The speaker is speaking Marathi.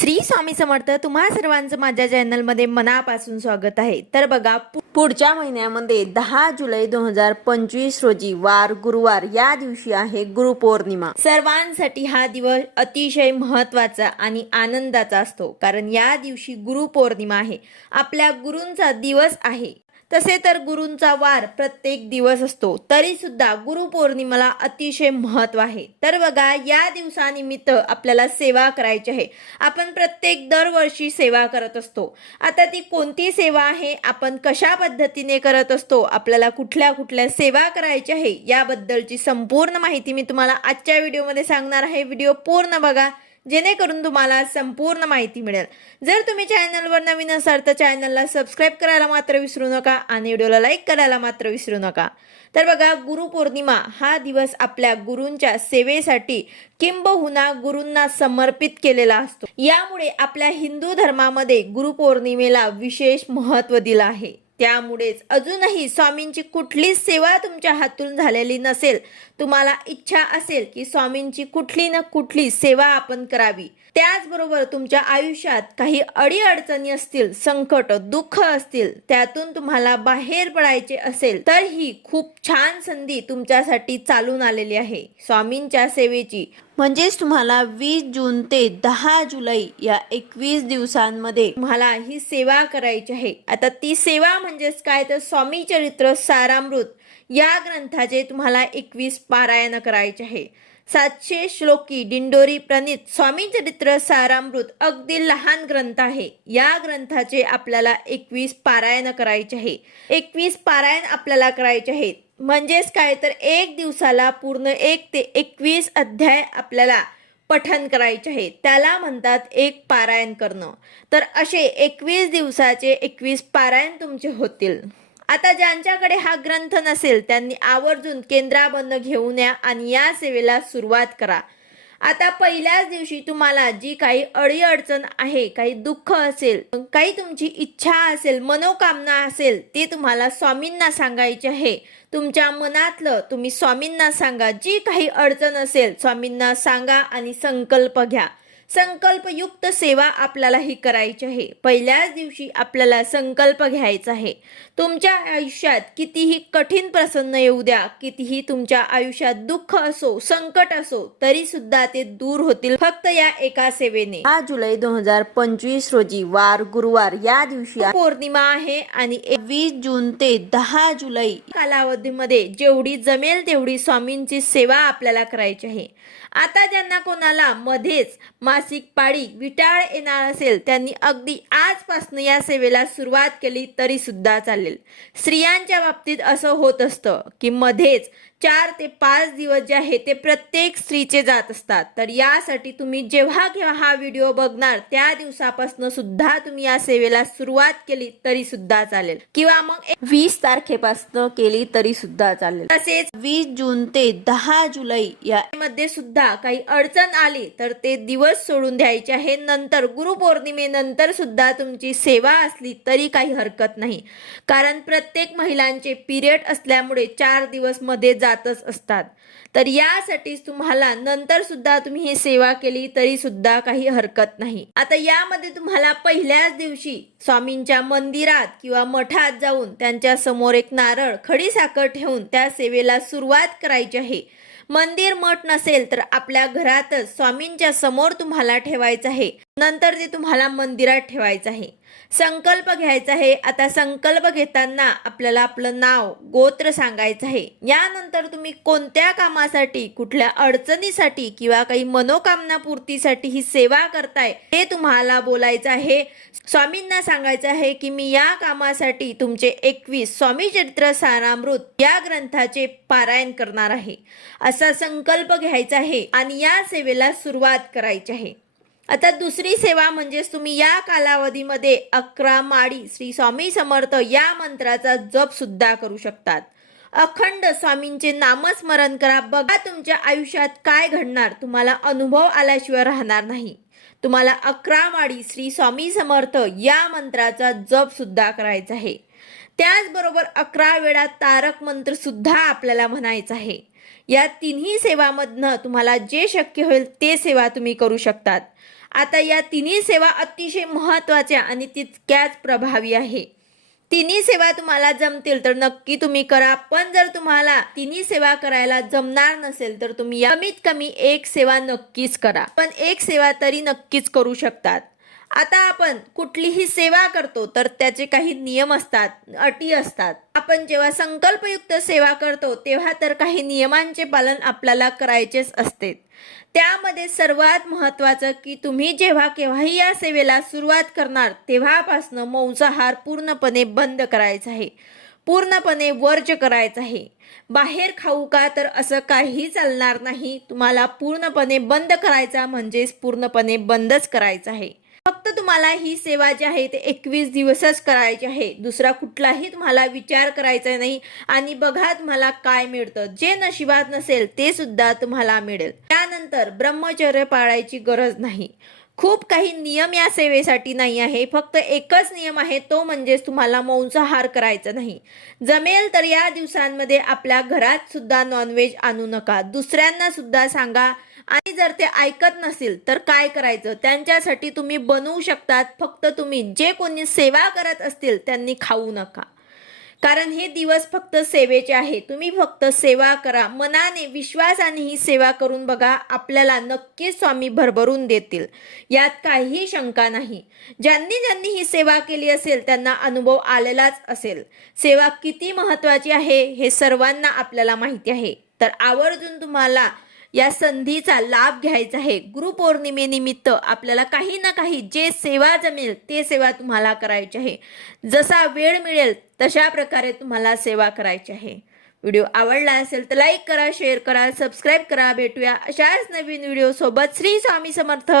श्री स्वामी समर्थ तुम्हा सर्वांचं माझ्या चॅनलमध्ये मनापासून स्वागत आहे तर बघा पुढच्या महिन्यामध्ये दहा जुलै दोन हजार पंचवीस रोजी वार गुरुवार या दिवशी आहे गुरुपौर्णिमा सर्वांसाठी हा दिवस अतिशय महत्वाचा आणि आनंदाचा असतो कारण या दिवशी गुरुपौर्णिमा आहे आपल्या गुरूंचा दिवस आहे तसे तर गुरूंचा वार प्रत्येक दिवस असतो तरीसुद्धा पौर्णिमेला अतिशय महत्व आहे तर बघा या दिवसानिमित्त आपल्याला सेवा करायची आहे आपण प्रत्येक दरवर्षी सेवा करत असतो आता ती कोणती सेवा आहे आपण कशा पद्धतीने करत असतो आपल्याला कुठल्या कुठल्या सेवा करायची आहे याबद्दलची संपूर्ण माहिती मी तुम्हाला आजच्या व्हिडिओमध्ये सांगणार आहे व्हिडिओ पूर्ण बघा जेणेकरून तुम्हाला संपूर्ण माहिती मिळेल जर तुम्ही चॅनलवर नवीन असाल तर चॅनलला सबस्क्राईब करायला मात्र विसरू नका आणि व्हिडिओला लाईक करायला मात्र विसरू नका तर बघा गुरुपौर्णिमा हा दिवस आपल्या गुरूंच्या सेवेसाठी किंबहुना गुरूंना समर्पित केलेला असतो यामुळे आपल्या हिंदू धर्मामध्ये गुरुपौर्णिमेला विशेष महत्त्व दिलं आहे त्यामुळेच अजूनही स्वामींची कुठलीच सेवा तुमच्या हातून झालेली नसेल तुम्हाला इच्छा असेल की स्वामींची कुठली ना कुठली सेवा आपण करावी त्याचबरोबर तुमच्या आयुष्यात काही अडीअडचणी असतील संकट दुःख असतील त्यातून तुम्हाला बाहेर पडायचे असेल तर ही खूप छान संधी तुमच्यासाठी चालून आलेली आहे स्वामींच्या सेवेची म्हणजेच तुम्हाला वीस जून ते दहा जुलै या एकवीस दिवसांमध्ये तुम्हाला ही सेवा करायची आहे आता ती सेवा म्हणजेच काय तर स्वामी चरित्र सारामृत या ग्रंथाचे तुम्हाला एकवीस पारायण करायचे आहे सातशे श्लोकी डिंडोरी प्रणित स्वामी चरित्र सारामृत अगदी लहान ग्रंथ आहे या ग्रंथाचे आपल्याला एकवीस पारायण करायचे आहे एकवीस पारायण आपल्याला करायचे आहेत म्हणजेच काय तर एक दिवसाला पूर्ण एक ते एकवीस अध्याय आपल्याला पठन करायचे आहे त्याला म्हणतात एक पारायण करणं तर असे एकवीस दिवसाचे एकवीस पारायण तुमचे होतील आता ज्यांच्याकडे हा ग्रंथ नसेल त्यांनी आवर्जून केंद्राबंद घेऊन या आणि या सेवेला सुरुवात करा आता पहिल्याच दिवशी तुम्हाला जी काही अडचण आहे काही दुःख असेल काही तुमची इच्छा असेल मनोकामना असेल ते तुम्हाला स्वामींना सांगायचे आहे तुमच्या मनातलं तुम्ही स्वामींना सांगा जी काही अडचण असेल स्वामींना सांगा आणि संकल्प घ्या संकल्पयुक्त सेवा आपल्याला ही करायची आहे पहिल्याच दिवशी आपल्याला संकल्प घ्यायचा आहे तुमच्या आयुष्यात कितीही कठीण प्रसन्न येऊ द्या कितीही तुमच्या आयुष्यात दुःख असो संकट असो तरी सुद्धा ते दूर होतील फक्त या एका सेवेने हा जुलै दोन पंचवीस रोजी वार गुरुवार या दिवशी पौर्णिमा आहे आणि वीस जून ते दहा जुलै कालावधीमध्ये जेवढी जमेल तेवढी स्वामींची सेवा आपल्याला करायची आहे आता ज्यांना कोणाला मध्येच मासिक पाळी विटाळ येणार असेल त्यांनी अगदी आजपासून या सेवेला सुरुवात केली तरी सुद्धा चालेल स्त्रियांच्या बाबतीत असं होत असतं की मध्येच चार ते पाच दिवस जे आहे ते प्रत्येक स्त्रीचे जात असतात तर यासाठी तुम्ही जेव्हा केव्हा हा व्हिडिओ बघणार त्या दिवसापासून सुद्धा तुम्ही या सेवेला सुरुवात केली तरी सुद्धा चालेल किंवा मग वीस तारखेपासून केली तरी सुद्धा चालेल तसेच वीस जून ते दहा जुलै यामध्ये सुद्धा काही अडचण आली तर ते दिवस सोडून द्यायचे आहे नंतर गुरुपौर्णिमेनंतर सुद्धा तुमची सेवा असली तरी काही हरकत नाही कारण प्रत्येक महिलांचे पिरियड असल्यामुळे चार दिवस मध्ये जातच असतात तर यासाठीच तुम्हाला नंतर सुद्धा तुम्ही ही सेवा केली तरी सुद्धा काही हरकत नाही आता यामध्ये तुम्हाला पहिल्याच दिवशी स्वामींच्या मंदिरात किंवा मठात जाऊन त्यांच्या समोर एक नारळ खडी साखर ठेवून त्या सेवेला सुरुवात करायची आहे मंदिर मठ नसेल तर आपल्या घरातच स्वामींच्या समोर तुम्हाला ठेवायचं आहे नंतर ते तुम्हाला मंदिरात ठेवायचं आहे संकल्प घ्यायचा आहे आता संकल्प घेताना आपल्याला आपलं नाव गोत्र सांगायचं आहे यानंतर तुम्ही कोणत्या कामासाठी कुठल्या अडचणीसाठी किंवा काही मनोकामना पूर्तीसाठी ही सेवा करताय ते तुम्हाला बोलायचं आहे स्वामींना सांगायचं आहे की मी या कामासाठी तुमचे एकवीस चरित्र सारामृत या ग्रंथाचे पारायण करणार आहे असा संकल्प घ्यायचा आहे आणि या सेवेला सुरुवात करायची आहे आता दुसरी सेवा म्हणजेच तुम्ही या कालावधीमध्ये अकरा माळी श्री स्वामी समर्थ या मंत्राचा जप सुद्धा करू शकतात अखंड स्वामींचे नामस्मरण करा बघा तुमच्या आयुष्यात काय घडणार तुम्हाला अनुभव आल्याशिवाय राहणार नाही तुम्हाला अकरा माळी श्री स्वामी समर्थ या मंत्राचा जप सुद्धा करायचा आहे त्याचबरोबर अकरा वेळा तारक मंत्र सुद्धा आपल्याला म्हणायचा आहे या तिन्ही सेवामधनं तुम्हाला जे शक्य होईल ते सेवा तुम्ही करू शकतात आता या तिन्ही सेवा अतिशय महत्त्वाच्या आणि तितक्याच प्रभावी आहे तिन्ही सेवा तुम्हाला जमतील तर नक्की तुम्ही करा पण जर तुम्हाला तिन्ही सेवा करायला जमणार नसेल तर तुम्ही कमीत कमी एक सेवा नक्कीच करा पण एक सेवा तरी नक्कीच करू शकतात आता आपण कुठलीही सेवा करतो तर त्याचे काही नियम असतात अटी असतात आपण जेव्हा संकल्पयुक्त सेवा करतो तेव्हा तर काही नियमांचे पालन आपल्याला करायचेच असते त्यामध्ये सर्वात महत्त्वाचं की तुम्ही जेव्हा केव्हाही या सेवेला सुरुवात करणार तेव्हापासनं मांसाहार पूर्णपणे बंद करायचा आहे पूर्णपणे वर्ज करायचं आहे बाहेर खाऊ का तर असं काही चालणार नाही तुम्हाला पूर्णपणे बंद करायचा म्हणजेच पूर्णपणे बंदच करायचं आहे फक्त तुम्हाला ही सेवा जी आहे ते एकवीस दिवसच करायची आहे दुसरा कुठलाही तुम्हाला विचार करायचा नाही आणि बघा तुम्हाला काय मिळतं जे नशिबात नसेल ते सुद्धा तुम्हाला मिळेल त्यानंतर ब्रह्मचर्य पाळायची गरज नाही खूप काही नियम या सेवेसाठी नाही आहे फक्त एकच नियम आहे तो म्हणजेच तुम्हाला मौंसाहार करायचा नाही जमेल तर या दिवसांमध्ये आपल्या घरात सुद्धा नॉनव्हेज आणू नका दुसऱ्यांना सुद्धा सांगा आणि जर ते ऐकत नसेल तर काय करायचं त्यांच्यासाठी तुम्ही बनवू शकतात फक्त तुम्ही जे कोणी सेवा करत असतील त्यांनी खाऊ नका कारण हे दिवस फक्त सेवेचे आहे तुम्ही फक्त सेवा करा मनाने विश्वासाने ही सेवा करून बघा आपल्याला नक्कीच स्वामी भरभरून देतील यात काहीही शंका नाही ज्यांनी ज्यांनी ही सेवा केली असेल त्यांना अनुभव आलेलाच असेल सेवा किती महत्त्वाची आहे हे सर्वांना आपल्याला माहिती आहे तर आवर्जून तुम्हाला या संधीचा लाभ घ्यायचा आहे गुरुपौर्णिमेनिमित्त आपल्याला काही ना काही जे सेवा जमेल ते सेवा तुम्हाला करायची आहे जसा वेळ मिळेल तशा प्रकारे तुम्हाला सेवा करायची आहे व्हिडिओ आवडला असेल तर लाईक करा शेअर करा सबस्क्राईब करा भेटूया अशाच नवीन व्हिडिओसोबत श्री स्वामी समर्थ